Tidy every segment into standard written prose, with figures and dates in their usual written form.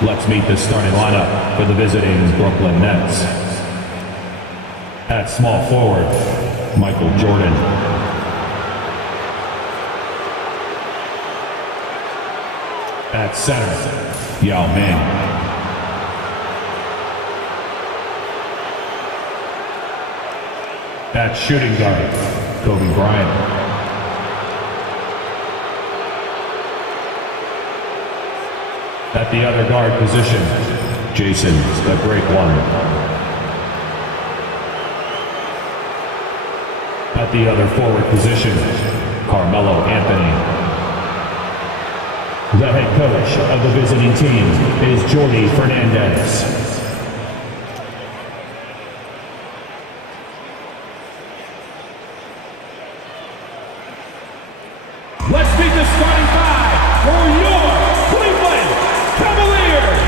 Let's meet the starting lineup for the visiting Brooklyn Nets. At small forward, Michael Jordan. At center, Yao Ming. At shooting guard, Kobe Bryant. At the other guard position, Jason the Great One. At the other forward position, Carmelo Anthony. The head coach of the visiting team is Jordi Fernandez. Let's meet the starting five for your Cleveland Cavaliers.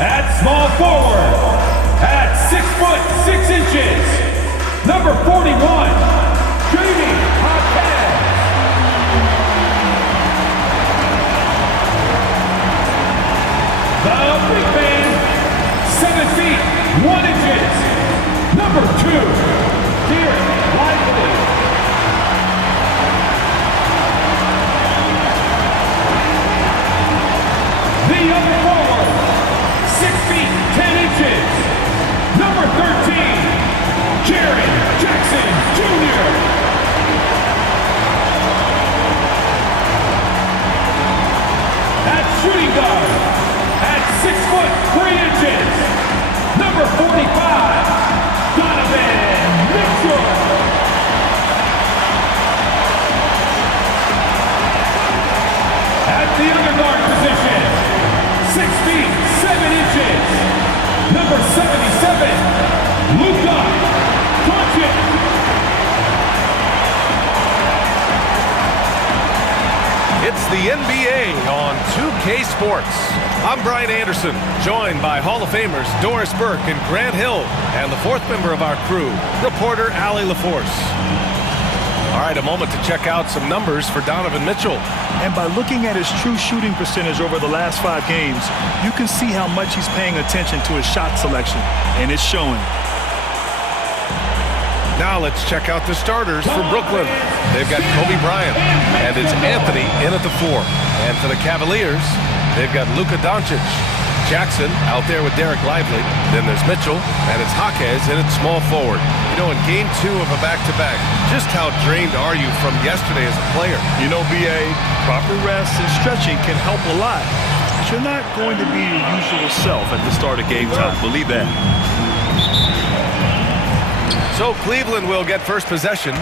At small forward, at 6'6", number 41, Jamie Jaquez. The big man, 7 feet 1 inches, number 2, Dereck Lively. The other forward, 6 feet 10 inches, number 13, Jaren Jackson Jr. At shooting guard, at 6'3", number 45, Donovan Mitchell. At the underguard position, 6 feet 7 inches, number 77, Luka Doncic. It's the NBA on 2K Sports. I'm Brian Anderson, joined by Hall of Famers Doris Burke and Grant Hill, and the fourth member of our crew, reporter Allie LaForce. All right, a moment to check out some numbers for Donovan Mitchell. And by looking at his true shooting percentage over the last 5 games, you can see how much he's paying attention to his shot selection, and it's showing. Now let's check out the starters for Brooklyn. They've got Kobe Bryant, and it's Anthony in at the 4. And for the Cavaliers, they've got Luka Doncic. Jackson out there with Dereck Lively. Then there's Mitchell, and it's Jaquez in at small forward. You know, in game 2 of a back-to-back, just how drained are you from yesterday as a player? You know, B.A., proper rest and stretching can help a lot. But you're not going to be your usual self at the start of game time. Believe that. So Cleveland will get first possession.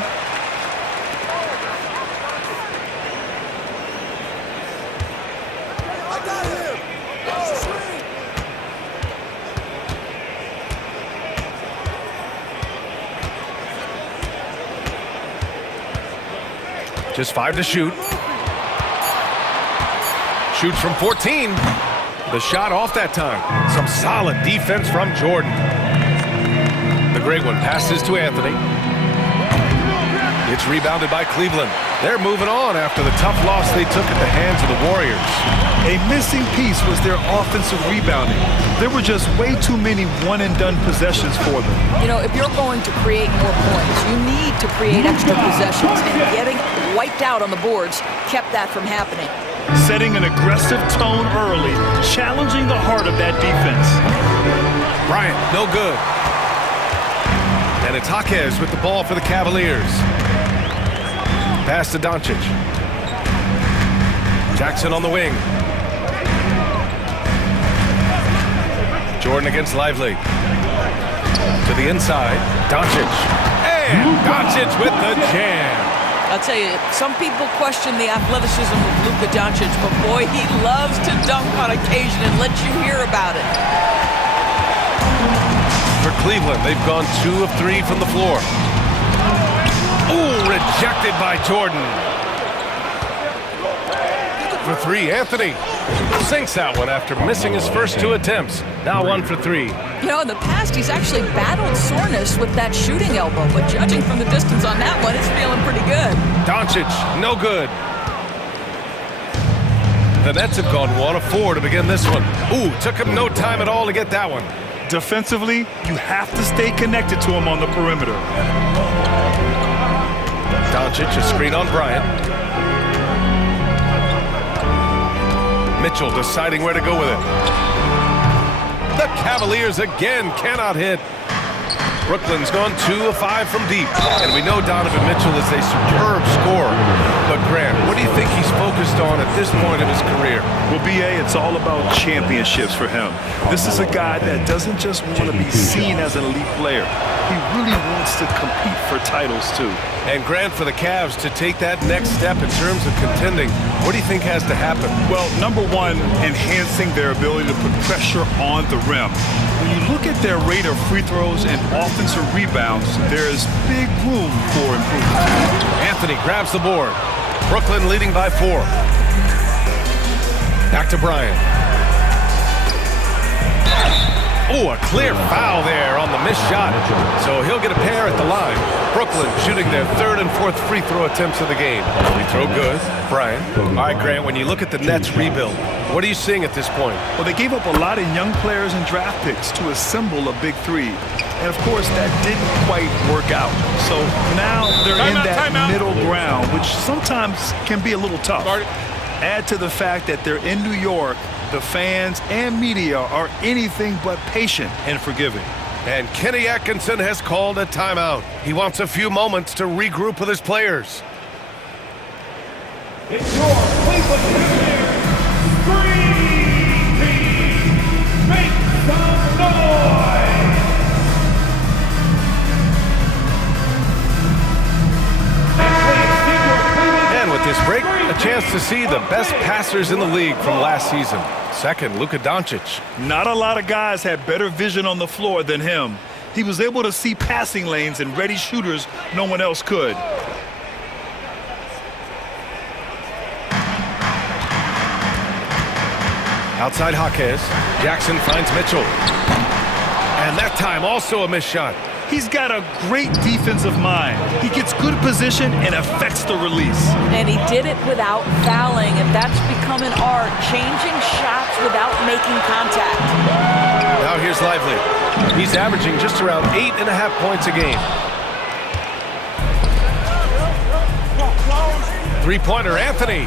Just 5 to shoot. Shoots from 14. The shot off that time. Some solid defense from Jordan. The great one passes to Anthony. It's rebounded by Cleveland. They're moving on after the tough loss they took at the hands of the Warriors. A missing piece was their offensive rebounding. There were just way too many one-and-done possessions for them. You know, if you're going to create more points, you need to create extra possessions, and getting wiped out on the boards kept that from happening. Setting an aggressive tone early, challenging the heart of that defense. Bryant, no good. And it's Jaquez with the ball for the Cavaliers. Pass to Doncic. Jackson on the wing. Jordan against Lively. To the inside, Doncic. And Doncic with the jam. I'll tell you, some people question the athleticism of Luka Doncic, but boy, he loves to dunk on occasion and let you hear about it. For Cleveland, they've gone 2 of 3 from the floor. Ooh, rejected by Jordan. for three. Anthony sinks that one after missing his first 2 attempts. Now 1 for 3. You know, in the past, he's actually battled soreness with that shooting elbow, but judging from the distance on that one, it's feeling pretty good. Doncic, no good. The Nets have gone 1 of 4 to begin this one. Ooh, took him no time at all to get that one. Defensively, you have to stay connected to him on the perimeter. Doncic, a screen on Bryant. Mitchell deciding where to go with it. The Cavaliers again cannot hit. Brooklyn's gone 2 of 5 from deep. And we know Donovan Mitchell is a superb scorer. But Grant, what do you think he's focused on at this point of his career? Well, B.A., it's all about championships for him. This is a guy that doesn't just want to be seen as an elite player. He really wants to compete for titles, too. And Grant, for the Cavs to take that next step in terms of contending, what do you think has to happen? Well, number one, enhancing their ability to put pressure on the rim. When you look at their rate of free throws and offensive rebounds, there is big room for improvement. Anthony grabs the board. Brooklyn leading by 4. Back to Bryant. Oh, a clear foul there on the missed shot. So he'll get a pair at the line. Brooklyn shooting their 3rd and 4th free throw attempts of the game. Free throw good. Bryant. All right, Grant, when you look at the Nets rebuild, what are you seeing at this point? Well, they gave up a lot of young players and draft picks to assemble a big three. And, of course, that didn't quite work out. So now they're in that middle ground, which sometimes can be a little tough. Add to the fact that they're in New York, the fans and media are anything but patient and forgiving. And Kenny Atkinson has called a timeout. He wants a few moments to regroup with his players. It's your Cleveland Cavaliers Dream Team. Make some noise! And with this break, a chance to see the best passers in the league from last season. Second, Luka Doncic. Not a lot of guys had better vision on the floor than him. He was able to see passing lanes and ready shooters no one else could. Outside Jaquez. Jackson finds Mitchell. And that time also a missed shot. He's got a great defensive mind. He gets good position and affects the release. And he did it without fouling, and that's become an art, changing shots without making contact. Now here's Lively. He's averaging just around 8.5 points a game. Three-pointer, Anthony.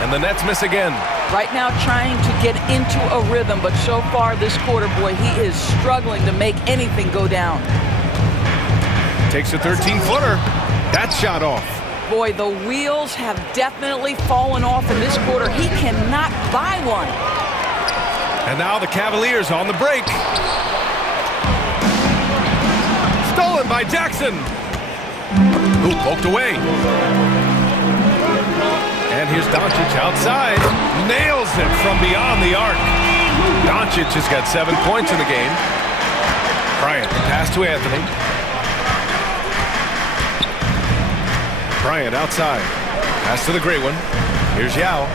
And the Nets miss again. Right now trying to get into a rhythm, but so far this quarter, boy, he is struggling to make anything go down. Takes a 13-footer. That shot off. Boy, the wheels have definitely fallen off in this quarter. He cannot buy one. And now the Cavaliers on the break. Stolen by Jackson. Who poked away. And here's Doncic outside. Nails it from beyond the arc. Doncic has got 7 points in the game. Bryant, pass to Anthony. Bryant outside. Pass to the great one. Here's Yao.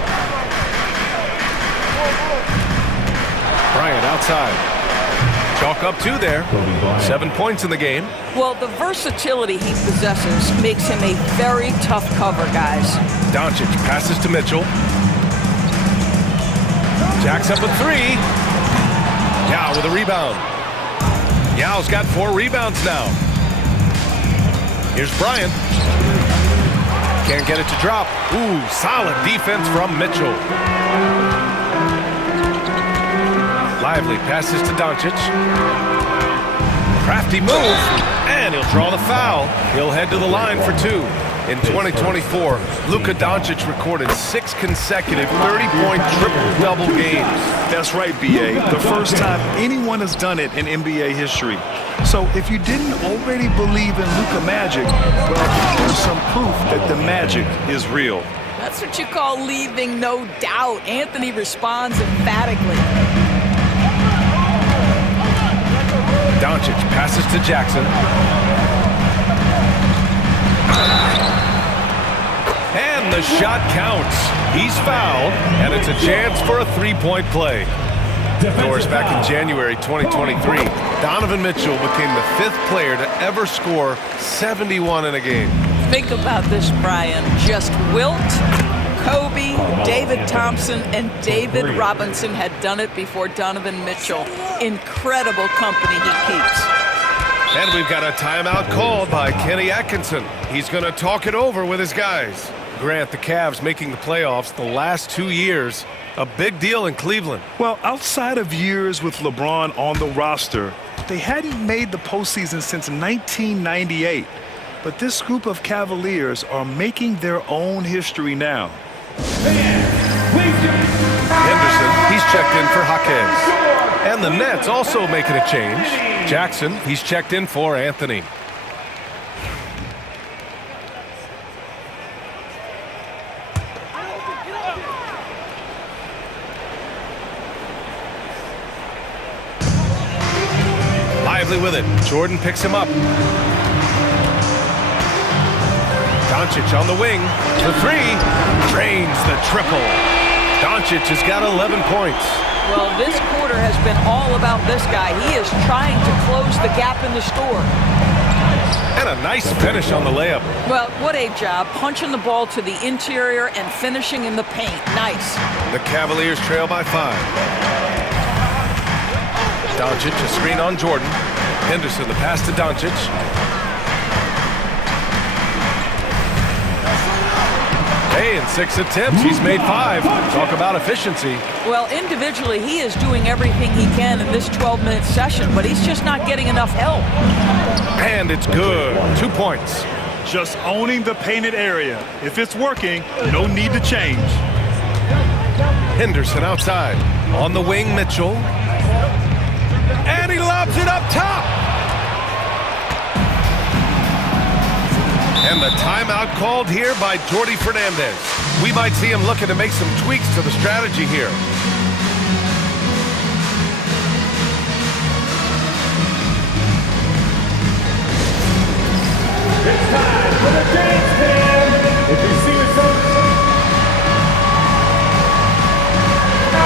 Bryant outside. Chalk up 2 there. 7 points in the game. Well, the versatility he possesses makes him a very tough cover, guys. Doncic passes to Mitchell. Jacks up a 3. Yao with a rebound. Yao's got 4 rebounds now. Here's Bryant. Can't get it to drop. Ooh, solid defense from Mitchell. Lively passes to Doncic. Crafty move, and he'll draw the foul. He'll head to the line for 2. In 2024, Luka Doncic recorded 6 consecutive 30-point triple-double games. That's right, B.A. The first time anyone has done it in NBA history. So if you didn't already believe in Luka Magic, well, there's some proof that the magic is real. That's what you call leaving no doubt. Anthony responds emphatically. Doncic passes to Jackson. And And the shot counts. He's fouled, and it's a chance for a three-point play. Of course, back in January 2023, Donovan Mitchell became the 5th player to ever score 71 in a game. Think about this, Brian. Just Wilt, Kobe, David Thompson, and David Robinson had done it before Donovan Mitchell. Incredible company he keeps. And we've got a timeout called by Kenny Atkinson. He's going to talk it over with his guys. Grant, the Cavs making the playoffs the last 2 years. A big deal in Cleveland. Well, outside of years with LeBron on the roster, they hadn't made the postseason since 1998. But this group of Cavaliers are making their own history now. Henderson, he's checked in for Jaquez. And the Nets also making a change. Jackson, he's checked in for Anthony. Lively with it. Jordan picks him up. Doncic on the wing. The three. Drains the triple. Doncic has got 11 points. Well, this quarter has been all about this guy. He is trying to close the gap in the store. And a nice finish on the layup. Well, what a job. Punching the ball to the interior and finishing in the paint. Nice. The Cavaliers trail by 5. Doncic, a screen on Jordan. Henderson, the pass to Doncic. Hey, in 6 attempts, he's made 5. Talk about efficiency. Well, individually, he is doing everything he can in this 12-minute session, but he's just not getting enough help. And it's good. 2 points. Just owning the painted area. If it's working, no need to change. Henderson outside. On the wing, Mitchell. And he lobs it up top. And the timeout called here by Jordi Fernandez. We might see him looking to make some tweaks to the strategy here. It's time for the dance band. If you see the sun.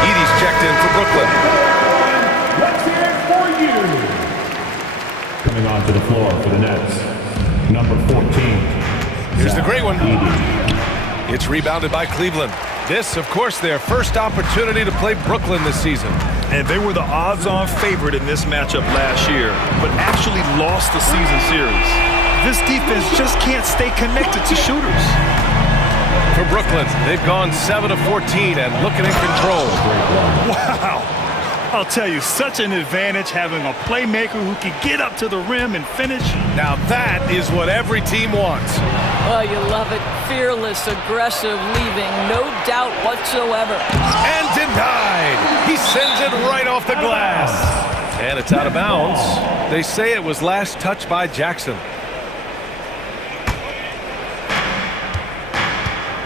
Edey's checked in for Brooklyn. Let's hear it for you. Coming onto the floor for the Nets, number 14. Here's the Zach great one. Edey. It's rebounded by Cleveland. This, of course, their first opportunity to play Brooklyn this season. And they were the odds-on favorite in this matchup last year, but actually lost the season series. This defense just can't stay connected to shooters. For Brooklyn, they've gone 7 of 14 and looking in control. Wow. I'll tell you, such an advantage having a playmaker who can get up to the rim and finish. Now that is what every team wants. Oh, you love it. Fearless, aggressive, leaving, no doubt whatsoever. And denied. He sends it right off the glass. And it's out of bounds. They say it was last touched by Jackson.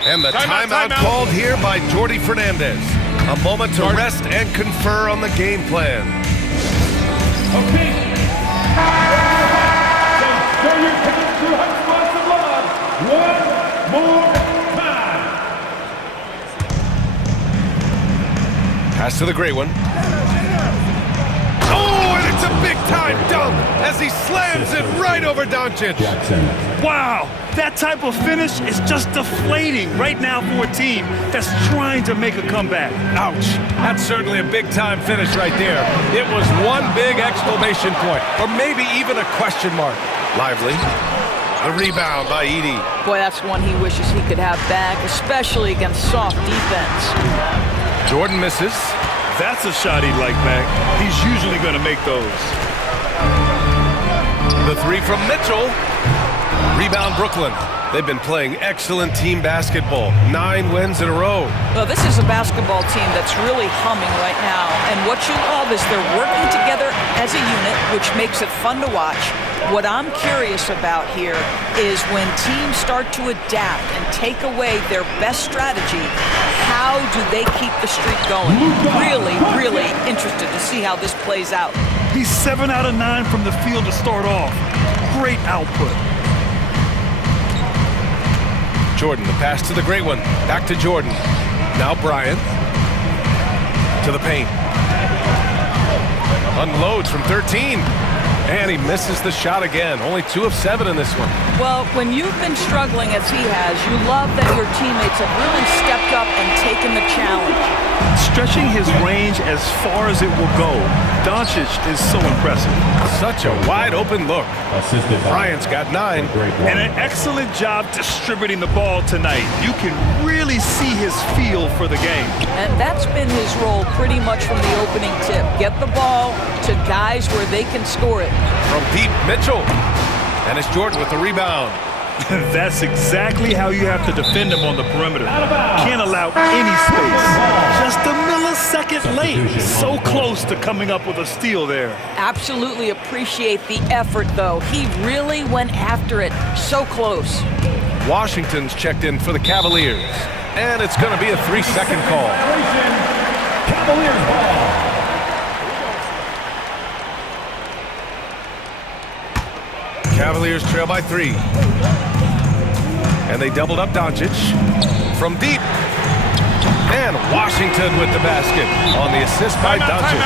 And the timeout called here by Jordi Fernandez. A moment to rest and confer on the game plan. Okay. So show your count to Hutch of love. One more time. Pass to the great one. Oh, and it's a big-time dunk as he slams it right over Doncic. Jackson. Wow, that type of finish is just deflating right now for a team that's trying to make a comeback. Ouch. That's certainly a big-time finish right there. It was one big exclamation point, or maybe even a question mark. Lively. The rebound by Edey. Boy, that's one he wishes he could have back, especially against soft defense. Jordan misses. That's a shot he'd like back. He's usually going to make those. The three from Mitchell. Rebound Brooklyn. They've been playing excellent team basketball. 9 wins in a row. Well, this is a basketball team that's really humming right now. And what you love is they're working together as a unit, which makes it fun to watch. What I'm curious about here is when teams start to adapt and take away their best strategy, how do they keep the streak going? Really, really interested to see how this plays out. He's 7 out of 9 from the field to start off. Great output. Jordan, the pass to the great one. Back to Jordan. Now Bryant. To the paint. Unloads from 13. And he misses the shot again. Only 2 of 7 in this one. Well, when you've been struggling as he has, you love that your teammates have really stepped up and taken the challenge. Stretching his range as far as it will go, Doncic is so impressive. Such a wide open look. Assisted by Bryant's got 9. Great one. And an excellent job distributing the ball tonight. You can really see his feel for the game. And that's been his role pretty much from the opening tip. Get the ball to guys where they can score it. From deep, Mitchell. And it's Jordan with the rebound. That's exactly how you have to defend him on the perimeter. Can't allow any space. Just a millisecond late. So close to coming up with a steal there. Absolutely appreciate the effort, though. He really went after it. So close. Washington's checked in for the Cavaliers. And it's going to be a 3-second call. Cavaliers ball. Cavaliers trail by 3. And they doubled up Doncic from deep. And Washington with the basket on the assist by Doncic.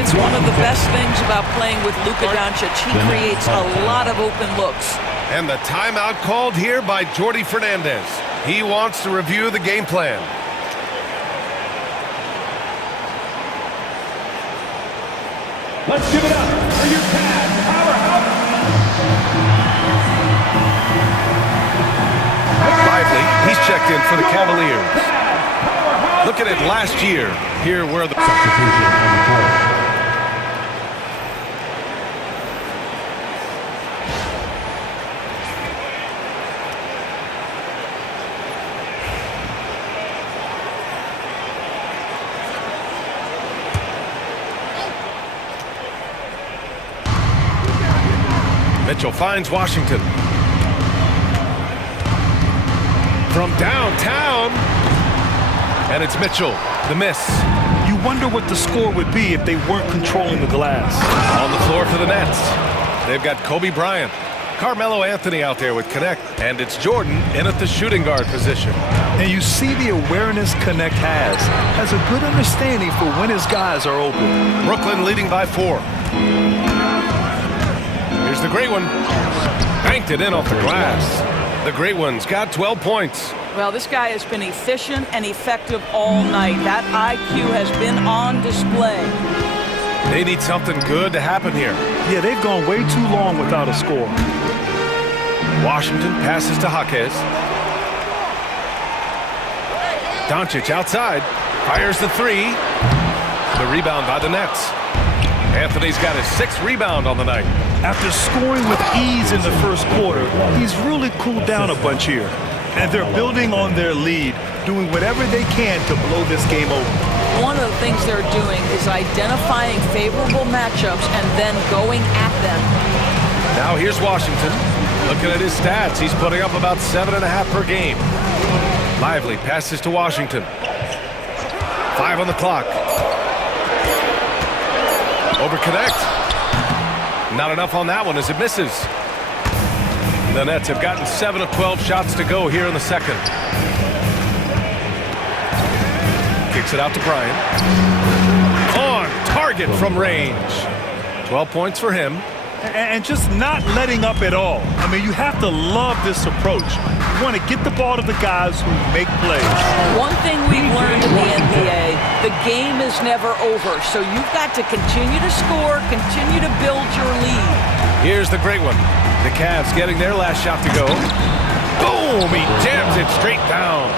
It's one of the best things about playing with Luka Doncic. He creates a lot of open looks. And the timeout called here by Jordi Fernandez. He wants to review the game plan. Let's give it up for your Cavs powerhouse. Lively, he's checked in for the Cavaliers. Look at it last year. Here where the substitution on the court. Mitchell finds Washington. From downtown. And it's Mitchell, the miss. You wonder what the score would be if they weren't controlling the glass. On the floor for the Nets. They've got Kobe Bryant. Carmelo Anthony out there with Connect. And it's Jordan in at the shooting guard position. And you see the awareness Connect has a good understanding for when his guys are open. Brooklyn leading by 4. Here's the great one. Banked it in off the glass. The great one's got 12 points. Well, this guy has been efficient and effective all night. That IQ has been on display. They need something good to happen here. Yeah, they've gone way too long without a score. Washington passes to Jaquez. Doncic outside. Fires the 3. The rebound by the Nets. Anthony's got his 6th rebound on the night. After scoring with ease in the first quarter, he's really cooled down a bunch here. And they're building on their lead, doing whatever they can to blow this game open. One of the things they're doing is identifying favorable matchups and then going at them. Now here's Washington. Looking at his stats, he's putting up about 7.5 per game. Lively passes to Washington. 5 on the clock. Over Connect. Not enough on that one as it misses. The Nets have gotten 7 of 12 shots to go here in the second. Kicks it out to Bryant. On target from range. 12 points for him. And just not letting up at all. I mean, you have to love this approach. You want to get the ball to the guys who make plays. One thing we've learned in the NBA, the game is never over. So you've got to continue to score, continue to build your lead. Here's the great one. The Cavs getting their last shot to go. Boom! He jams it straight down.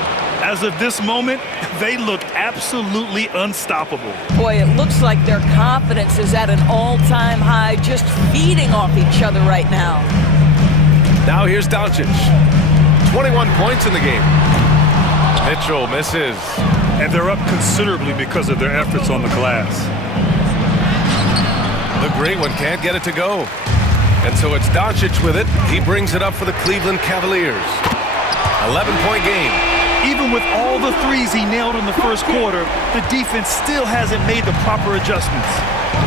As of this moment, they look absolutely unstoppable. Boy, it looks like their confidence is at an all-time high, just feeding off each other right now. Now here's Doncic. 21 points in the game. Mitchell misses. And they're up considerably because of their efforts on the glass. The great one can't get it to go. And so it's Doncic with it. He brings it up for the Cleveland Cavaliers. 11-point game. Even with all the threes he nailed in the first quarter, the defense still hasn't made the proper adjustments.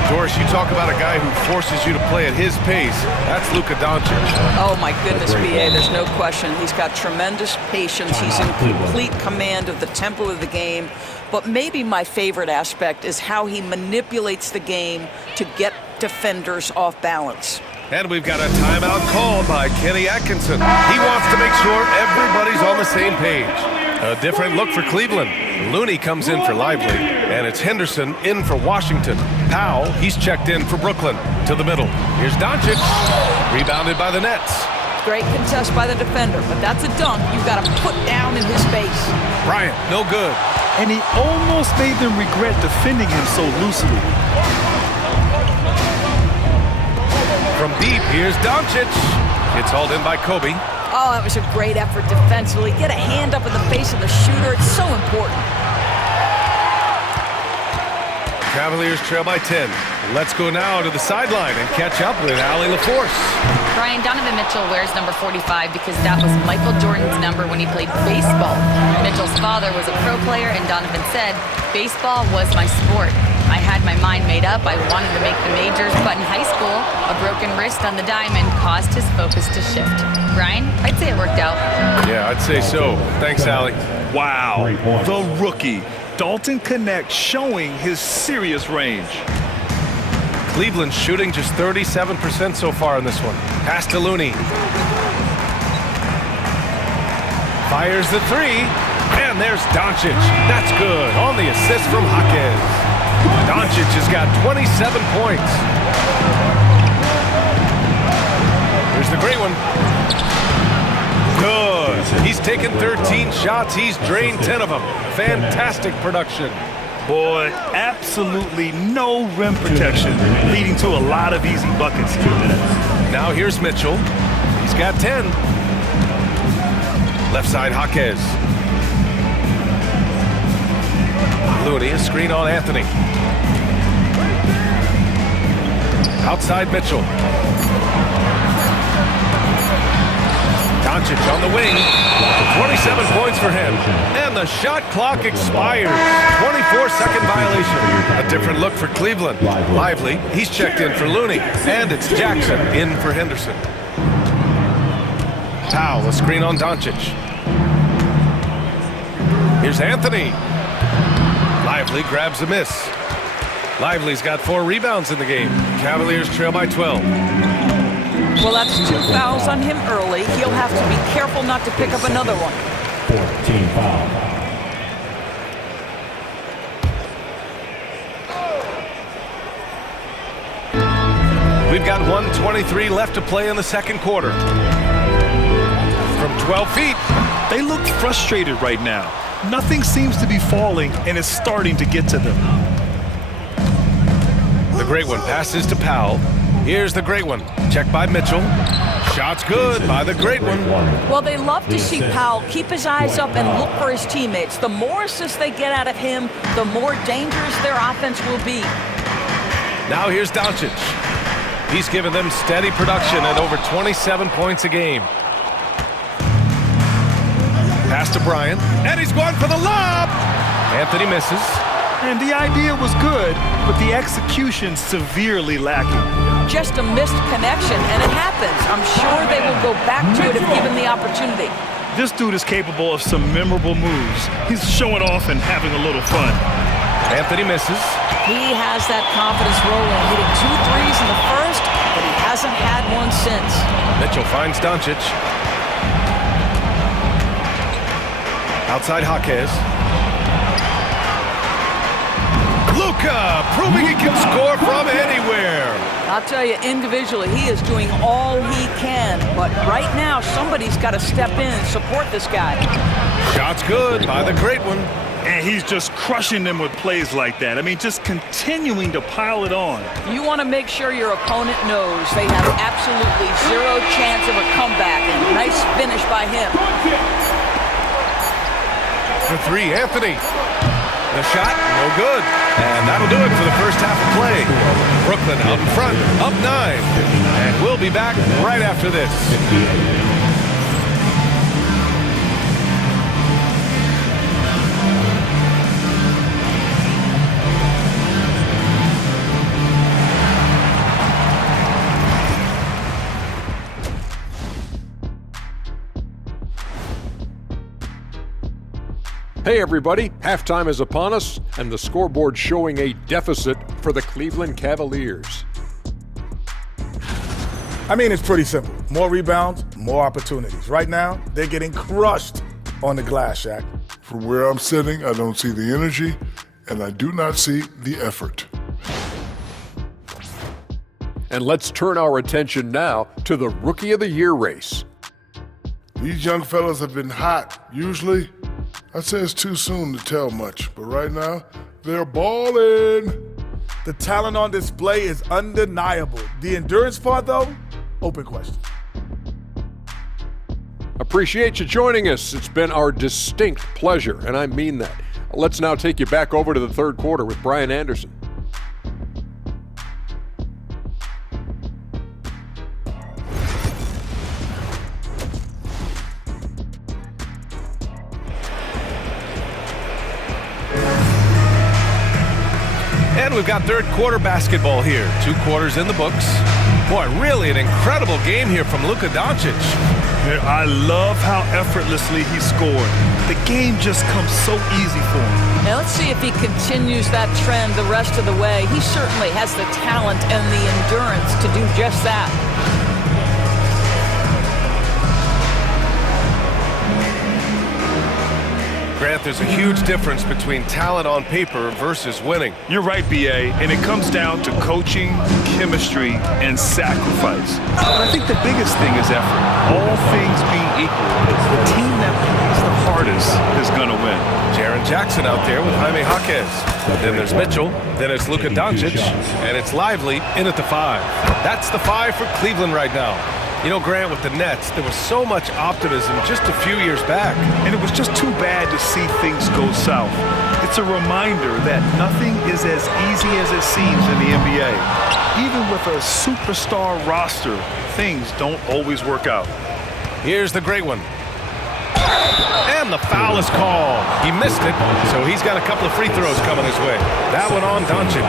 Doris, you talk about a guy who forces you to play at his pace. That's Luka Doncic. Oh, my goodness, B.A., there's no question. He's got tremendous patience. He's in complete command of the tempo of the game. But maybe my favorite aspect is how he manipulates the game to get defenders off balance. And we've got a timeout called by Kenny Atkinson. He wants to make sure everybody's on the same page. A different look for Cleveland. Looney comes in for Lively, and it's Henderson in for Washington. Powell, he's checked in for Brooklyn. To the middle. Here's Doncic, rebounded by the Nets. Great contest by the defender, but that's a dunk you've got to put down in his face. Bryant, no good. And he almost made them regret defending him so loosely. From deep, here's Doncic. It's hauled in by Kobe. Oh, that was a great effort defensively. Get a hand up in the face of the shooter. It's so important. Cavaliers trail by 10. Let's go now to the sideline and catch up with Allie LaForce. Brian, Donovan Mitchell wears number 45 because that was Michael Jordan's number when he played baseball. Mitchell's father was a pro player, and Donovan said, "Baseball was my sport. I had my mind made up. I wanted to make the majors, but in high school, a broken wrist on the diamond caused his focus to shift." Brian, I'd say it worked out. Yeah, I'd say so. Thanks, Allie. Wow, Great point. the rookie, Dalton Knecht, showing his serious range. Cleveland's shooting just 37% so far in this one. Pass to Looney. Fires the three, and there's Doncic. That's good on the assist from Jaquez. Doncic has got 27 points. Here's the great one. Good. He's taken 13 shots. He's drained 10 of them. Fantastic production. Boy, absolutely no rim protection, leading to a lot of easy buckets. Now here's Mitchell. He's got 10. Left side, Jaquez. Looney, a screen on Anthony. Outside Mitchell. Doncic on the wing. 27 points for him. And the shot clock expires. 24-second violation. A different look for Cleveland. Lively, he's checked in for Looney. And it's Jackson in for Henderson. Powell, a screen on Doncic. Here's Anthony. Lively grabs a miss. Lively's got 4 rebounds in the game. Cavaliers trail by 12. Well, that's 2 fouls on him early. He'll have to be careful not to pick up another one. 14 foul. We've got 1:23 left to play in the second quarter. From 12 feet. They look frustrated right now. Nothing seems to be falling, and it's starting to get to them. The great one passes to Powell. Here's the great one. Checked by Mitchell. Shot's good by the great one. Well, they love to see Powell keep his eyes up and look for his teammates. The more assists they get out of him, the more dangerous their offense will be. Now here's Doncic. He's given them steady production at over 27 points a game. Pass to Bryant, and he's going for the lob. Anthony misses. And the idea was good, but the execution severely lacking. Just a missed connection, and it happens. I'm sure they will go back to it if given the opportunity. This dude is capable of some memorable moves. He's showing off and having a little fun. Anthony misses. He has that confidence rolling, hitting 2 threes in the first, but he hasn't had one since. Mitchell finds Doncic. Outside Jaquez. Luka proving he can score from anywhere. I'll tell you, individually, he is doing all he can, but right now, somebody's got to step in and support this guy. Shot's good by the great one. And he's just crushing them with plays like that. I mean, just continuing to pile it on. You want to make sure your opponent knows they have absolutely 0 chance of a comeback, and nice finish by him. For 3, Anthony. The shot, no good. And that'll do it for the first half of play. Brooklyn out in front, up 9. And we'll be back right after this. Hey everybody, halftime is upon us, and the scoreboard showing a deficit for the Cleveland Cavaliers. I mean, it's pretty simple. More rebounds, more opportunities. Right now, they're getting crushed on the glass, Shaq. From where I'm sitting, I don't see the energy, and I do not see the effort. And let's turn our attention now to the Rookie of the Year race. These young fellas have been hot. Usually, I'd say it's too soon to tell much, but right now, they're balling. The talent on display is undeniable. The endurance part, though, open question. Appreciate you joining us. It's been our distinct pleasure, and I mean that. Let's now take you back over to the third quarter with Brian Anderson. And we've got third quarter basketball here. 2 quarters in the books. Boy, really an incredible game here from Luka Doncic. Yeah, I love how effortlessly he scored. The game just comes so easy for him. Now let's see if he continues that trend the rest of the way. He certainly has the talent and the endurance to do just that. Grant, there's a huge difference between talent on paper versus winning. You're right, B.A., and it comes down to coaching, chemistry, and sacrifice. But I think the biggest thing is effort. All things being equal, the team that plays the hardest is going to win. Jaren Jackson out there with Jaime Jaquez. Then there's Mitchell. Then it's Luka Doncic. And it's Lively in at the 5. That's the 5 for Cleveland right now. You know, Grant, with the Nets, there was so much optimism just a few years back. And it was just too bad to see things go south. It's a reminder that nothing is as easy as it seems in the NBA. Even with a superstar roster, things don't always work out. Here's the great one. And the foul is called. He missed it, so he's got a couple of free throws coming his way. That one on Doncic.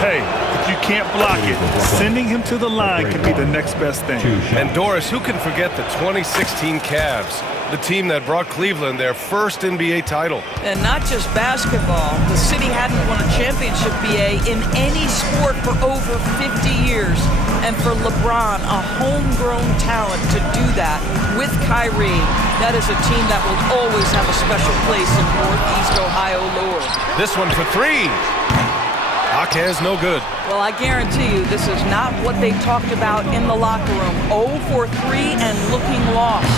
Hey, if you can't block it, sending him to the line can be the next best thing. And Doris, who can forget the 2016 Cavs, the team that brought Cleveland their first NBA title? And not just basketball. The city hadn't won a championship, BA, in any sport for over 50 years. And for LeBron, a homegrown talent to do that with Kyrie, that is a team that will always have a special place in Northeast Ohio lore. This one for 3. Jaquez no good. Well, I guarantee you this is not what they talked about in the locker room. 0 for 3 and looking lost.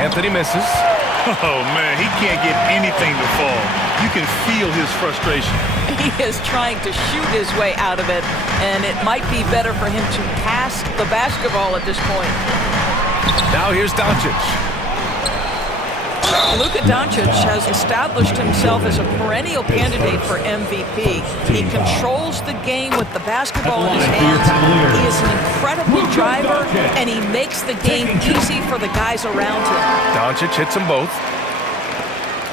Anthony misses. Oh, man, he can't get anything to fall. You can feel his frustration. He is trying to shoot his way out of it, and it might be better for him to pass the basketball at this point. Now here's Doncic. Luka Doncic has established himself as a perennial candidate for MVP. He controls the game with the basketball in his hands. He is an incredible driver, and he makes the game easy for the guys around him. Doncic hits them both.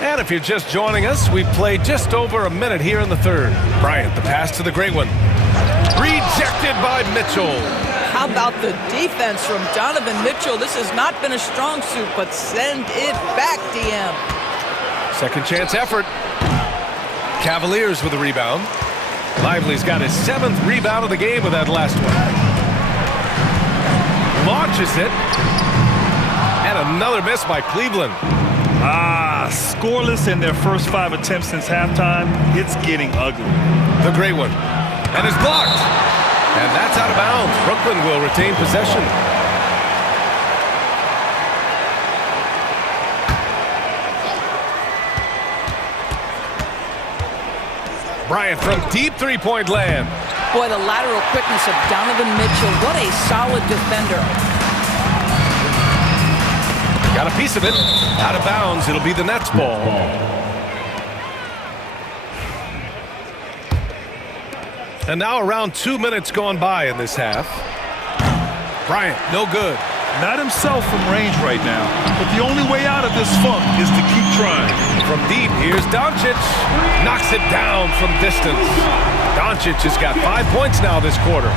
And if you're just joining us, we've played just over a minute here in the third. Bryant, the pass to the great one. Rejected by Mitchell. How about the defense from Donovan Mitchell? This has not been a strong suit, but send it back, DM. Second chance effort. Cavaliers with a rebound. Lively's got his 7th rebound of the game with that last one. Launches it. And another miss by Cleveland. Scoreless in their first 5 attempts since halftime. It's getting ugly. The great one. And it's blocked. And that's out of bounds. Brooklyn will retain possession. Bryant from deep three-point land. Boy, the lateral quickness of Donovan Mitchell. What a solid defender. Got a piece of it. Out of bounds. It'll be the Nets ball. And now around 2 minutes gone by in this half. Bryant, no good. Not himself from range right now, but the only way out of this funk is to keep trying. From deep, here's Doncic. Knocks it down from distance. Doncic has got 5 points now this quarter.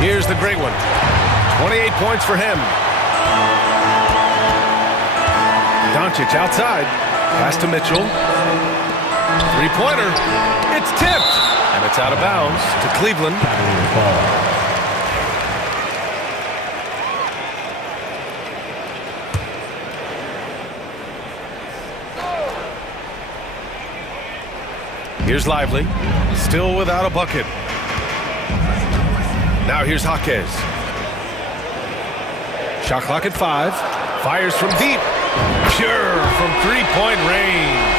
Here's the great one. 28 points for him. Doncic outside. Pass to Mitchell. Three-pointer. It's tipped. And it's out of bounds to Cleveland. Cavalier ball. Here's Lively, still without a bucket. Now here's Jaquez. Shot clock at 5. Fires from deep. Pure from three-point range.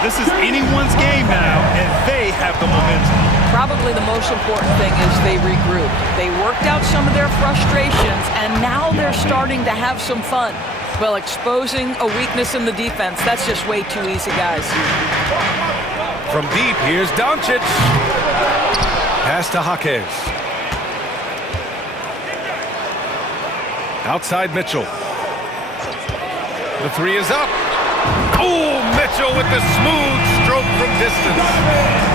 This is anyone's game now, and they have the momentum. Probably the most important thing is they regrouped. They worked out some of their frustrations, and now they're starting to have some fun. Well, exposing a weakness in the defense, that's just way too easy, guys. From deep, here's Doncic. Pass to Jaquez. Outside Mitchell. The three is up. Oh, Mitchell with the smooth stroke from distance.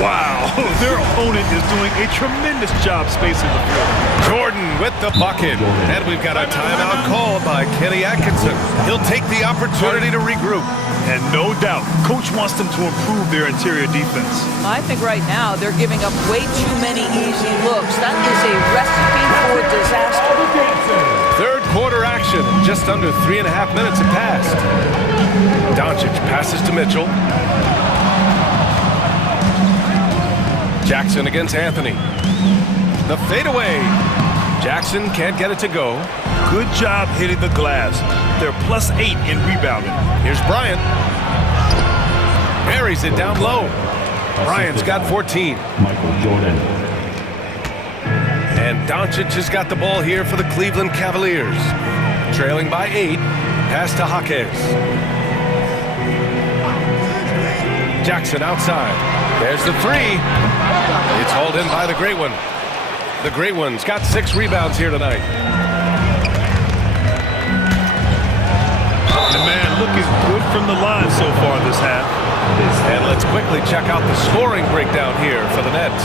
Wow, their opponent is doing a tremendous job spacing the floor. Jordan with the bucket. And we've got a timeout called by Kenny Atkinson. He'll take the opportunity to regroup. And no doubt, Coach wants them to improve their interior defense. I think right now they're giving up way too many easy looks. That is a recipe for disaster. Third quarter action. Just under 3.5 minutes have passed. Doncic passes to Mitchell. Jackson against Anthony. The fadeaway. Jackson can't get it to go. Good job hitting the glass. They're +8 in rebounding. Here's Bryant. Buries it down low. Bryant's got 14. Michael Jordan. And Doncic has got the ball here for the Cleveland Cavaliers. Trailing by 8. Pass to Jaquez. Jackson outside. There's the three. It's hauled in by the Great One. The Great One's got 6 rebounds here tonight. The man looking good from the line so far this half. And let's quickly check out the scoring breakdown here for the Nets.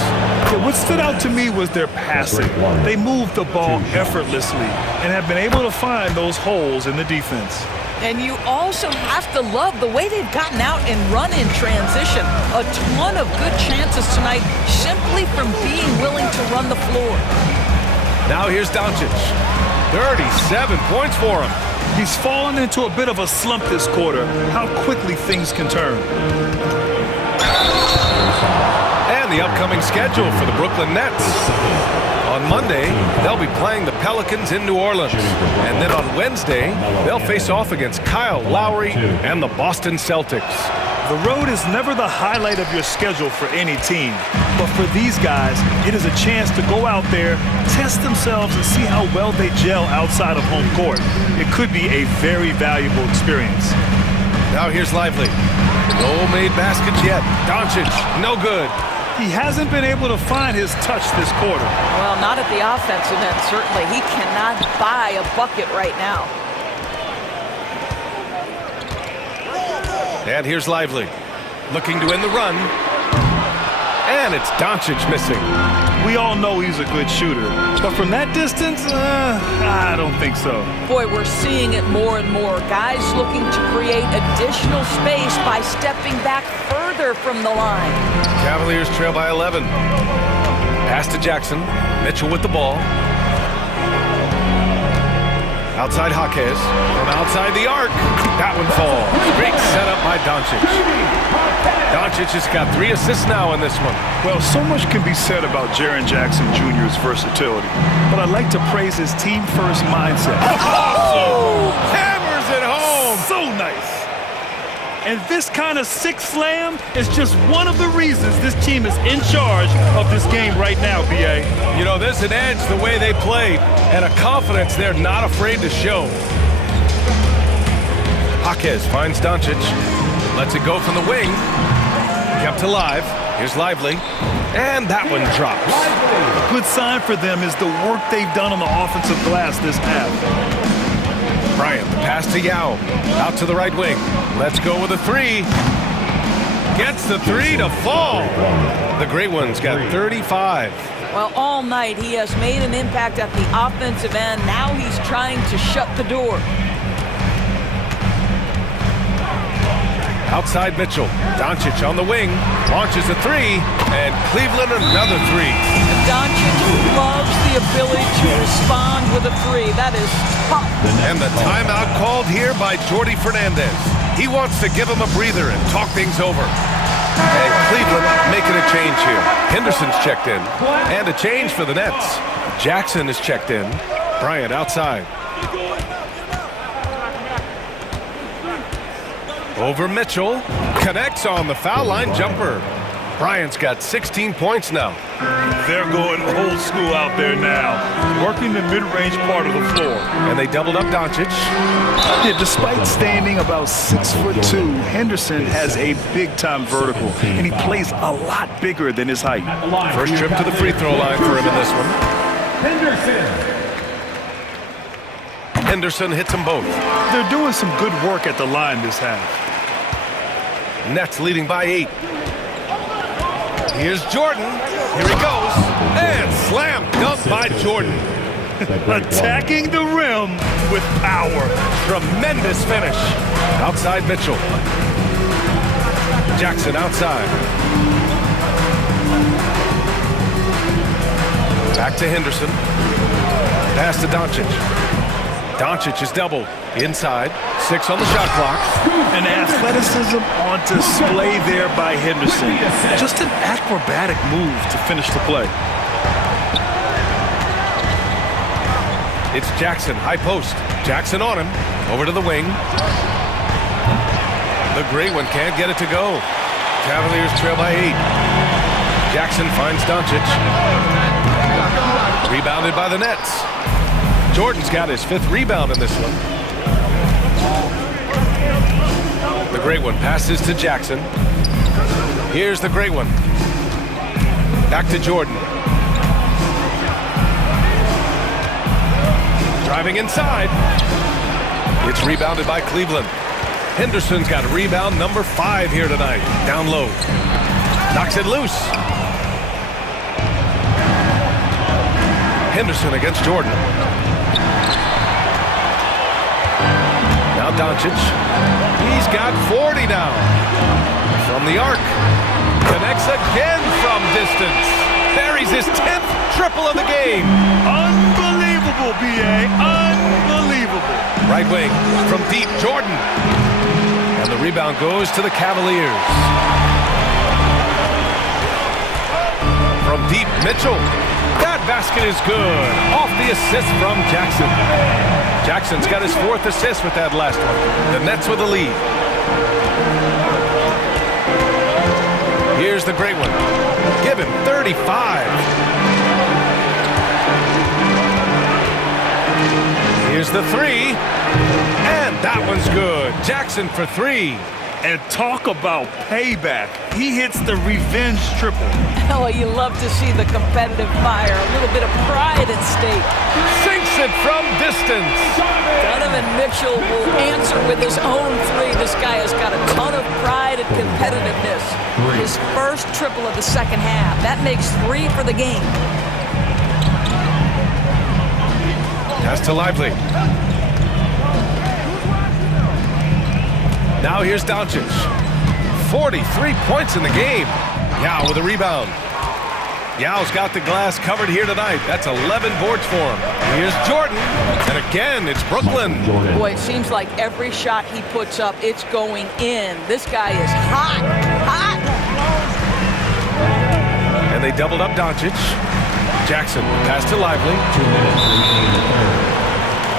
Yeah, what stood out to me was their passing. They moved the ball effortlessly and have been able to find those holes in the defense. And you also have to love the way they've gotten out and run in transition. A ton of good chances tonight simply from being willing to run the floor. Now here's Doncic. 37 points for him. He's fallen into a bit of a slump this quarter. How quickly things can turn. And the upcoming schedule for the Brooklyn Nets. On Monday, they'll be playing the Pelicans in New Orleans. And then on Wednesday, they'll face off against Kyle Lowry and the Boston Celtics. The road is never the highlight of your schedule for any team. But for these guys, it is a chance to go out there, test themselves, and see how well they gel outside of home court. It could be a very valuable experience. Now here's Lively. No made baskets yet. Doncic, no good. He hasn't been able to find his touch this quarter. Well, not at the offensive end, certainly. He cannot buy a bucket right now. And here's Lively, looking to end the run. And it's Doncic missing. We all know he's a good shooter, but from that distance, I don't think so. Boy, we're seeing it more and more. Guys looking to create additional space by stepping back further from the line. Cavaliers trail by 11. Pass to Jackson. Mitchell with the ball. Outside Jaquez. From outside the arc. That one falls. Great setup by Doncic. Doncic has got 3 assists now in this one. Well, so much can be said about Jaren Jackson Jr.'s versatility, but I'd like to praise his team-first mindset. Oh! Hammers it home! So nice! And this kind of sick slam is just one of the reasons this team is in charge of this game right now, B.A. You know, there's an edge the way they played and a confidence they're not afraid to show. Jaquez finds Doncic. Lets it go from the wing. Kept alive. Here's Lively. And that one drops. A good sign for them is the work they've done on the offensive glass this half. Bryant, pass to Yao. Out to the right wing. Let's go with a 3. Gets the 3 to fall. The Great One's got 35. Well, all night he has made an impact at the offensive end. Now he's trying to shut the door. Outside Mitchell. Doncic on the wing. Launches a three. And Cleveland another three. Doncic loves the ability to respond with a three. That is tough. And the timeout called here by Jordi Fernandez. He wants to give him a breather and talk things over. And Cleveland making a change here. Henderson's checked in. And a change for the Nets. Jackson is checked in. Bryant outside. Over Mitchell. Connects on the foul line jumper. Bryant's got 16 points now. They're going old school out there now, working the mid-range part of the floor. And they doubled up Doncic. Yeah, despite standing about 6'2", Henderson has a big-time vertical, and he plays a lot bigger than his height. First trip to the free throw line for him in this one. Henderson hits them both. They're doing some good work at the line this half. Nets leading by 8. Here's Jordan. Here he goes. And slam dunk by Jordan. Attacking the rim with power. Tremendous finish. Outside Mitchell. Jackson outside. Back to Henderson. Pass to Doncic. Doncic is doubled. Inside. 6 on the shot clock. And athleticism on display there by Henderson. Just an acrobatic move to finish the play. It's Jackson, high post. Jackson on him. Over to the wing. The great one can't get it to go. Cavaliers trail by 8. Jackson finds Doncic. Rebounded by the Nets. Jordan's got his 5th rebound in this one. The great one passes to Jackson. Here's the great one. Back to Jordan. Driving inside. It's rebounded by Cleveland. Henderson's got rebound number 5 here tonight. Down low. Knocks it loose. Henderson against Jordan. Now Doncic. He's got 40 now. From the arc. Connects again from distance. Buries his 10th triple of the game. Unbelievable, B.A. Unbelievable. Right wing from deep, Jordan. And the rebound goes to the Cavaliers. From deep, Mitchell. That basket is good. Off the assist from Jackson. Jackson's got his 4th assist with that last one. The Nets with the lead. Here's the great one. Give him 35. Here's the 3. And that one's good. Jackson for 3. And talk about payback. He hits the revenge triple. Oh, you love to see the competitive fire. A little bit of pride at stake. Sinks it from distance. Donovan Mitchell will answer with his own 3. This guy has got a ton of pride and competitiveness. His first triple of the second half. That makes 3 for the game. Pass to Lively. Now here's Doncic. 43 points in the game. Yao with a rebound. Yao's got the glass covered here tonight. That's 11 boards for him. Here's Jordan. And again, it's Brooklyn. Boy, it seems like every shot he puts up, it's going in. This guy is hot, hot. And they doubled up Doncic. Jackson, pass to Lively. 2 minutes remaining in the third.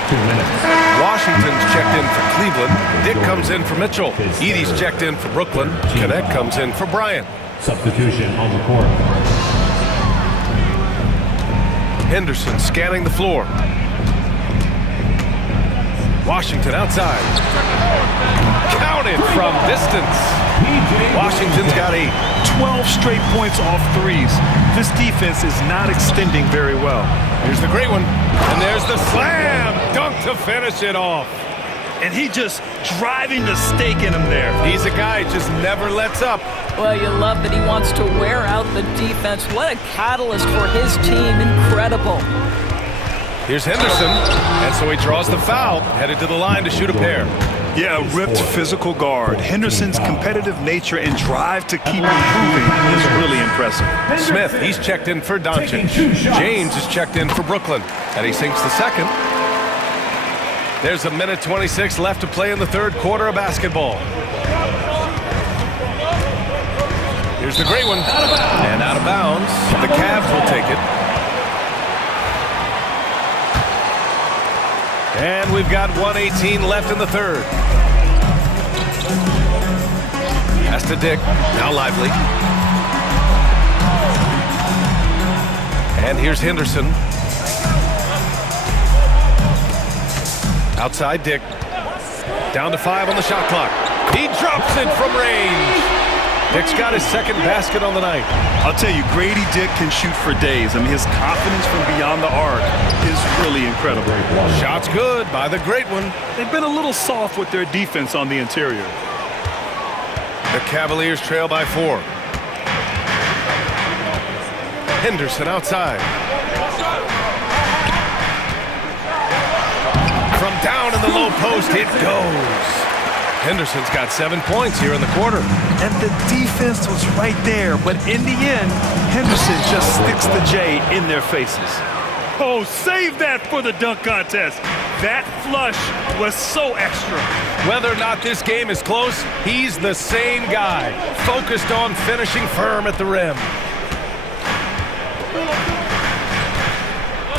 2 minutes. Washington's checked in for Cleveland. Dick comes in for Mitchell. Edie's checked in for Brooklyn. Cadet comes in for Bryant. Substitution on the court. Henderson scanning the floor. Washington outside. Counted from distance. Washington's got 8. 12 straight points off 3s. This defense is not extending very well. Here's the great one. And there's the slam dunk to finish it off. And he just driving the stake in him there. He's a guy who just never lets up. Well, you love that he wants to wear out the defense. What a catalyst for his team. Incredible. Here's Henderson. And so he draws the foul. Headed to the line to shoot a pair. Yeah, a ripped physical guard. Henderson's competitive nature and drive to keep improving is really impressive. Smith, he's checked in for Doncic. James is checked in for Brooklyn, and he sinks the second. There's a minute 26 left to play in the third quarter of basketball. Here's the great one. And out of bounds. The Cavs will take it. And we've got 1:18 left in the third. Pass to Dick. Now Lively. And here's Henderson. Outside Dick. Down to 5 on the shot clock. He drops it from range. Dick's got his second basket on the night. I'll tell you, Grady Dick can shoot for days. I mean, his confidence from beyond the arc is really incredible. Shot's good by the great one. They've been a little soft with their defense on the interior. The Cavaliers trail by 4. Henderson outside. From down in the low post, it goes. Henderson's got 7 points here in the quarter. And the defense was right there, but in the end, Henderson just sticks the J in their faces. Oh, save that for the dunk contest. That flush was so extra. Whether or not this game is close, he's the same guy, focused on finishing firm at the rim.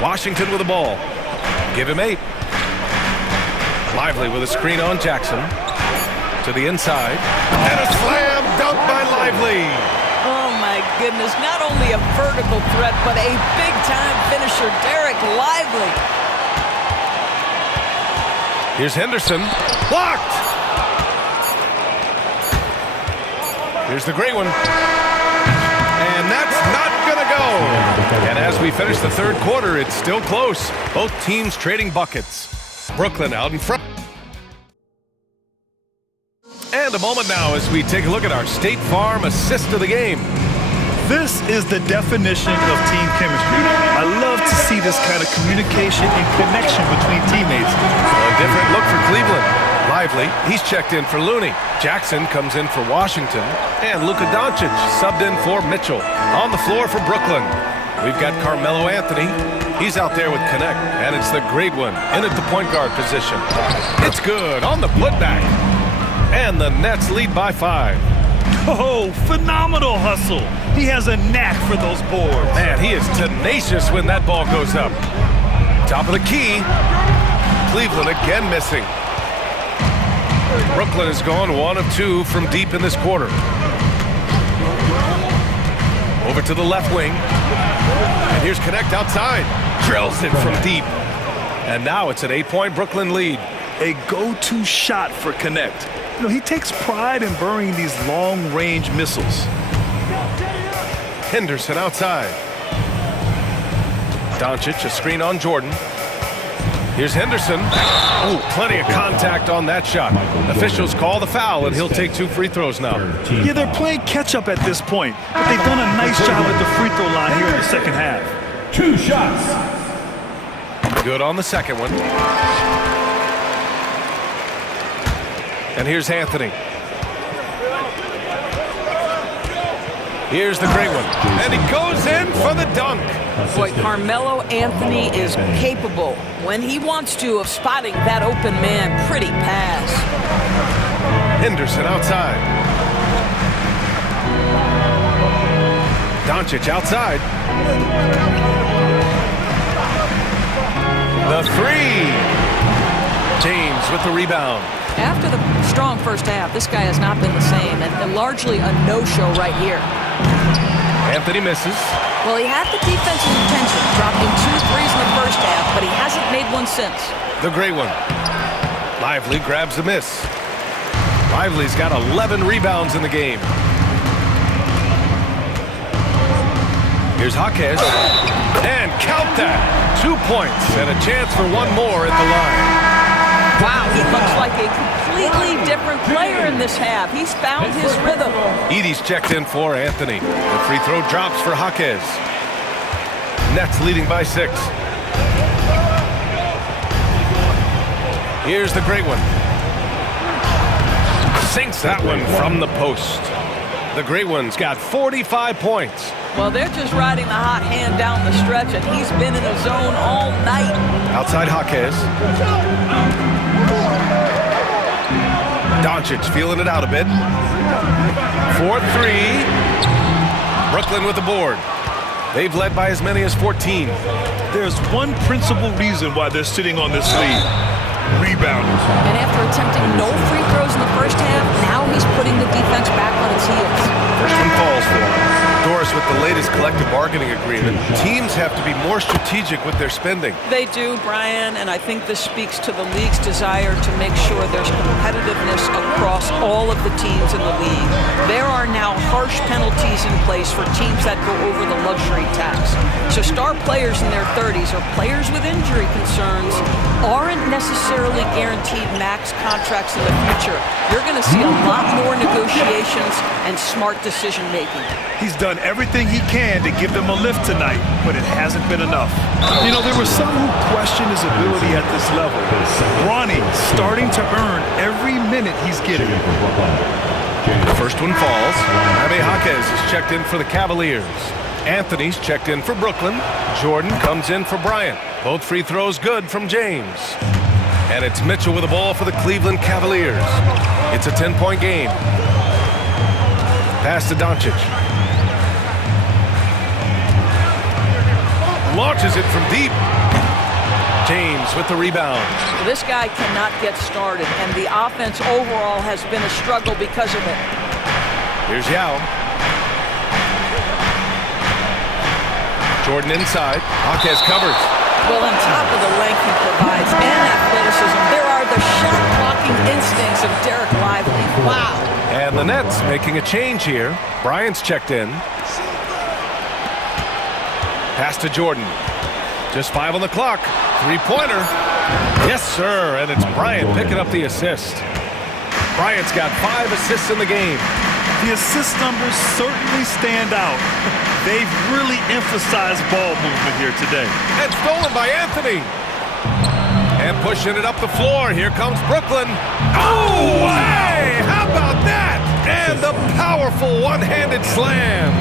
Washington with the ball. Give him 8. Lively with a screen on Jackson. To the inside. And a slam dunk by Lively. Oh, my goodness. Not only a vertical threat, but a big-time finisher, Derek Lively. Here's Henderson. Blocked! Here's the great one. And that's not going to go. And as we finish the third quarter, it's still close. Both teams trading buckets. Brooklyn out in front. And a moment now as we take a look at our State Farm assist of the game. This is the definition of team chemistry. I love to see this kind of communication and connection between teammates. A different look for Cleveland. Lively, he's checked in for Looney. Jackson comes in for Washington. And Luka Doncic subbed in for Mitchell. On the floor for Brooklyn, we've got Carmelo Anthony. He's out there with Connect. And it's the great one in at the point guard position. It's good on the putback. And the Nets lead by 5. Oh, phenomenal hustle. He has a knack for those boards. Man, he is tenacious when that ball goes up. Top of the key. Cleveland again missing. Brooklyn has gone 1 of 2 from deep in this quarter. Over to the left wing. And here's Connect outside. Drills it from deep. And now it's an 8-point Brooklyn lead. A go-to shot for Connect. You know, he takes pride in burying these long-range missiles. Henderson outside. Doncic, a screen on Jordan. Here's Henderson. Oh, plenty of contact on that shot. Officials call the foul, and he'll take 2 free throws now. Yeah, they're playing catch-up at this point, but they've done a nice job at the free throw line here in the second half. 2 shots. Good on the second one. And here's Anthony. Here's the great one. And he goes in for the dunk. Boy, Carmelo Anthony is capable, when he wants to, of spotting that open man. Pretty pass. Henderson outside. Doncic outside. The 3. James with the rebound. After the strong first half, this guy has not been the same, and largely a no-show right here. Anthony misses. Well, he had the defensive attention, dropping 2 threes in the first half, but he hasn't made one since. The great one. Lively grabs the miss. Lively's got 11 rebounds in the game. Here's Jaquez. And count that. 2 points and a chance for 1 more at the line. Wow, he looks like a completely different player in this half. He's found his rhythm. Edie's checked in for Anthony. The free throw drops for Jaquez. Nets leading by 6. Here's the great one. sinks that one from the post. The Great Ones got 45 points. Well, they're just riding the hot hand down the stretch, and he's been in a zone all night. Outside Jaquez. Doncic feeling it out a bit. 4-3. Brooklyn with the board. They've led by as many as 14. There's one principal reason why they're sitting on this lead. Rebounders. And after attempting no free throws in the first half, now he's putting the defense back on its heels. First one falls for him. Doris, with the latest collective bargaining agreement, teams have to be more strategic with their spending. They do, Brian, and I think this speaks to the league's desire to make sure there's competitiveness across all of the teams in the league. There are now harsh penalties in place for teams that go over the luxury tax. So star players in their 30s or players with injury concerns aren't necessarily guaranteed max contracts in the future. You're going to see a lot more negotiations and smart decision-making. He's done everything he can to give them a lift tonight, but it hasn't been enough. You know, there were some who questioned his ability at this level. Bronny starting to earn every minute he's getting. The first one falls. Jaime Jaquez is checked in for the Cavaliers. Anthony's checked in for Brooklyn. Jordan comes in for Bryant. Both free throws good from James. And it's Mitchell with the ball for the Cleveland Cavaliers. It's a 10-point game. Pass to Doncic. Launches it from deep. James with the rebound. This guy cannot get started, and the offense overall has been a struggle because of it. Here's Yao. Jordan inside. Jaquez covers. Well, on top of the length he provides and athleticism, there are the shot-blocking instincts of Derek Lively. Wow. And the Nets making a change here. Bryant's checked in. Pass to Jordan. Just 5 on the clock. Three-pointer. Yes, sir. And it's Bryant picking up the assist. Bryant's got 5 assists in the game. The assist numbers certainly stand out. They've really emphasized ball movement here today. And stolen by Anthony. And pushing it up the floor. Here comes Brooklyn. Oh, hey! How about that? And the powerful one-handed slam.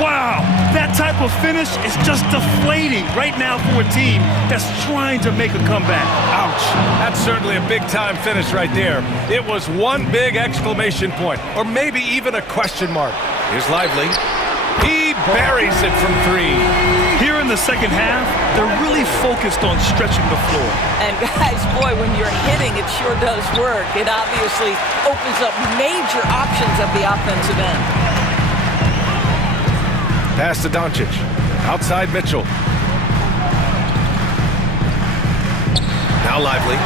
Wow, that type of finish is just deflating right now for a team that's trying to make a comeback. Ouch. That's certainly a big-time finish right there. It was one big exclamation point, or maybe even a question mark. Here's Lively. He buries it from 3. Here in the second half, they're really focused on stretching the floor. And guys, boy, when you're hitting, it sure does work. It obviously opens up major options at the offensive end. Pass to Doncic. Outside Mitchell. Now Lively.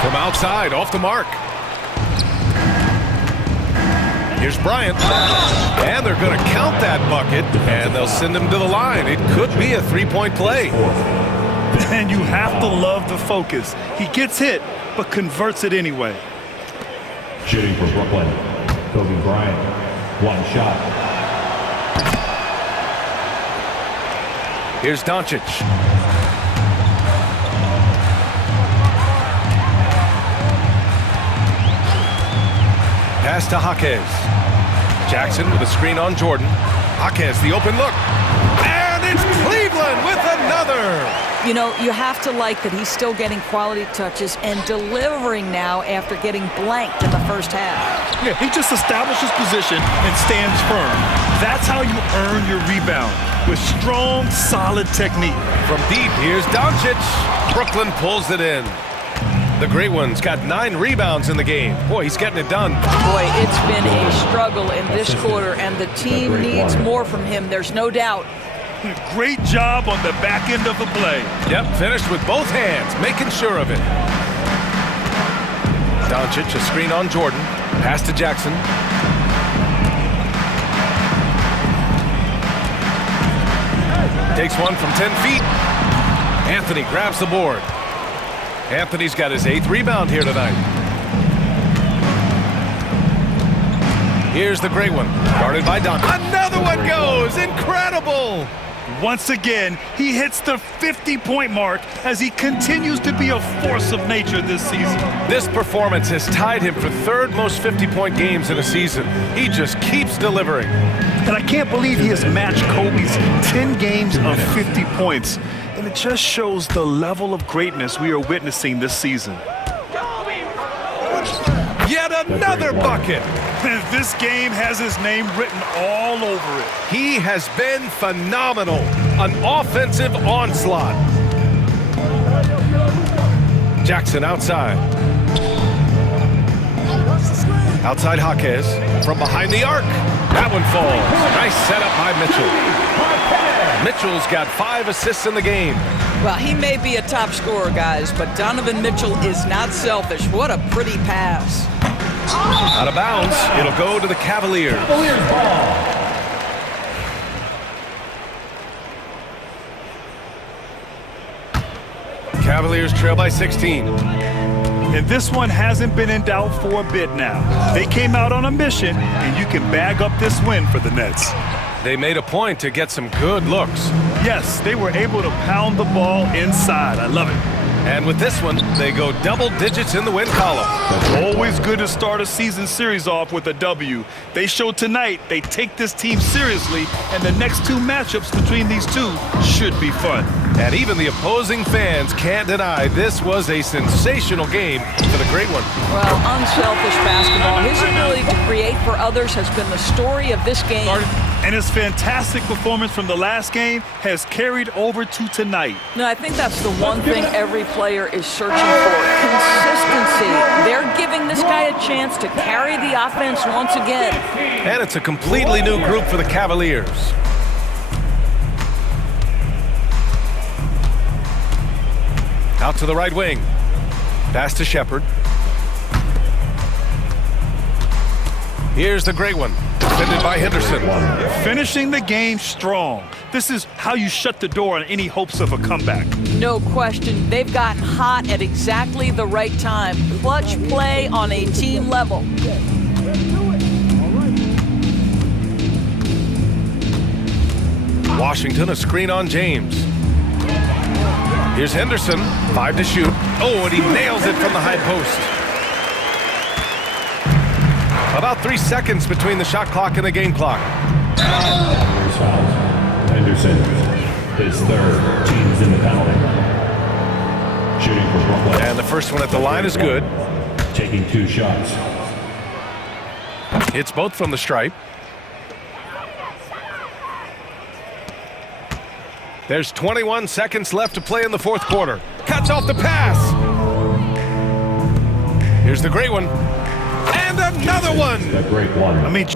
From outside, off the mark. Here's Bryant. And they're going to count that bucket, and they'll send him to the line. It could be a 3-point play. And you have to love the focus. He gets hit, but converts it anyway. Shooting for Brooklyn, Kobe Bryant. One shot. Here's Doncic. Pass to Jaquez. Jackson with a screen on Jordan. Jaquez, the open look. And it's Cleveland with another. You know, you have to like that he's still getting quality touches and delivering now after getting blanked in the first half. Yeah, he just establishes position and stands firm. That's how you earn your rebound, with strong, solid technique. From deep, here's Doncic. Brooklyn pulls it in. The Great Ones got 9 rebounds in the game. Boy, he's getting it done. Boy, it's been a struggle in this quarter, and the team needs more from him. There's no doubt. Great job on the back end of the play. Yep, finished with both hands, making sure of it. Doncic, a screen on Jordan. Pass to Jackson. Takes one from 10 feet. Anthony grabs the board. Anthony's got his 8th rebound here tonight. Here's the great one, guarded by Doncic. Another one goes! Incredible! Once again, he hits the 50-point mark as he continues to be a force of nature this season. This performance has tied him for third most 50-point games in a season. He just keeps delivering. And I can't believe he has matched Kobe's 10 games of 50 points. And it just shows the level of greatness we are witnessing this season. Yet another bucket. And this game has his name written all over it. He has been phenomenal. An offensive onslaught. Jackson outside. Outside Jaquez from behind the arc. That one falls. Nice setup by Mitchell. Mitchell's got 5 assists in the game. Well, he may be a top scorer, guys, but Donovan Mitchell is not selfish. What a pretty pass. Out of bounds. It'll go to the Cavaliers. Cavaliers trail by 16. And this one hasn't been in doubt for a bit now. They came out on a mission, and you can bag up this win for the Nets. They made a point to get some good looks. Yes, they were able to pound the ball inside. I love it. And with this one, they go double digits in the win column. Always good to start a season series off with a W. They showed tonight they take this team seriously, and the next 2 matchups between these two should be fun. And even the opposing fans can't deny this was a sensational game for the great one. Well, unselfish basketball. His ability to create for others has been the story of this game. And his fantastic performance from the last game has carried over to tonight. No, I think that's the one thing every player is searching for. Consistency. They're giving this guy a chance to carry the offense once again. And it's a completely new group for the Cavaliers. Out to the right wing. Pass to Shepherd. Here's the great one. Defended by Henderson. Finishing the game strong. This is how you shut the door on any hopes of a comeback. No question. They've gotten hot at exactly the right time. Clutch play on a team level. Washington, a screen on James. Here's Henderson. 5 to shoot. Oh, and he nails it from the high post. About 3 seconds between the shot clock and the game clock. Henderson, his third. Team's in the penalty. Shooting for Brooklyn. And the first one at the line is good. Taking 2 shots. Hits both from the stripe. There's 21 seconds left to play in the fourth quarter. Cuts off the pass. Here's the great one. And another one. The great one. I mean,